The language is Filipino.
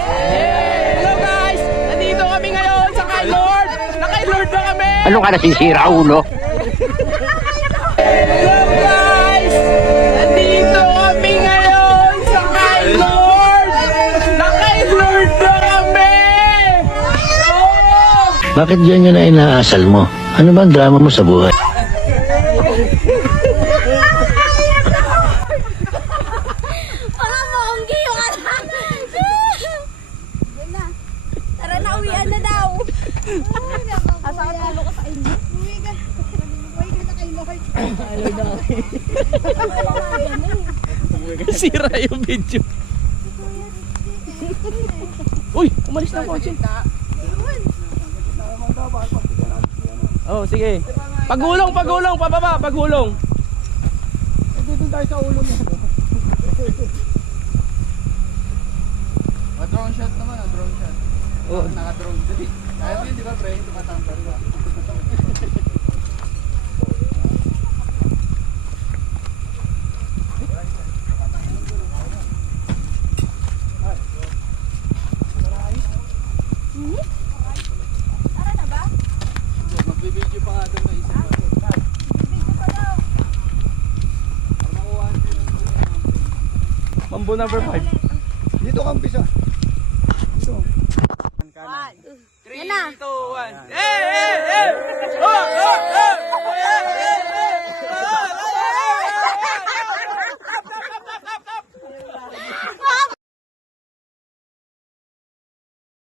Hello guys! Nandito kami ngayon sa kay Lord! Kay Lord na kami! Ano ka nasisira, ulo? Hello guys! Nandito kami ngayon sa kay Lord! Kay Lord na kami! Oh! Bakit yan yun na inaasal mo? Ano ba ang drama mo sa buhay? Mga maunggi yung anak. Tara na, uwian na daw. Asa ka talo ka sa inyo? Uwi ka na kay Lord. Sira yung video. Uy! Umalis na ang kotse. Oh, sige. Pagulong, pababa, pagulong. Dito tayo sa ulo niya. Drone shot naman, drone shot. Oh. Naka-drone din. Kaya mo yun, di ba, pre? Tumatanggal ba? Tara na ba? Magbibideo pa nga doon na isip mo. Bibigyo pa daw. Mambo number 5. Dito kang bisa. Dito. 1, 2, 3. Yan na. 2, 1. Hey! Oh!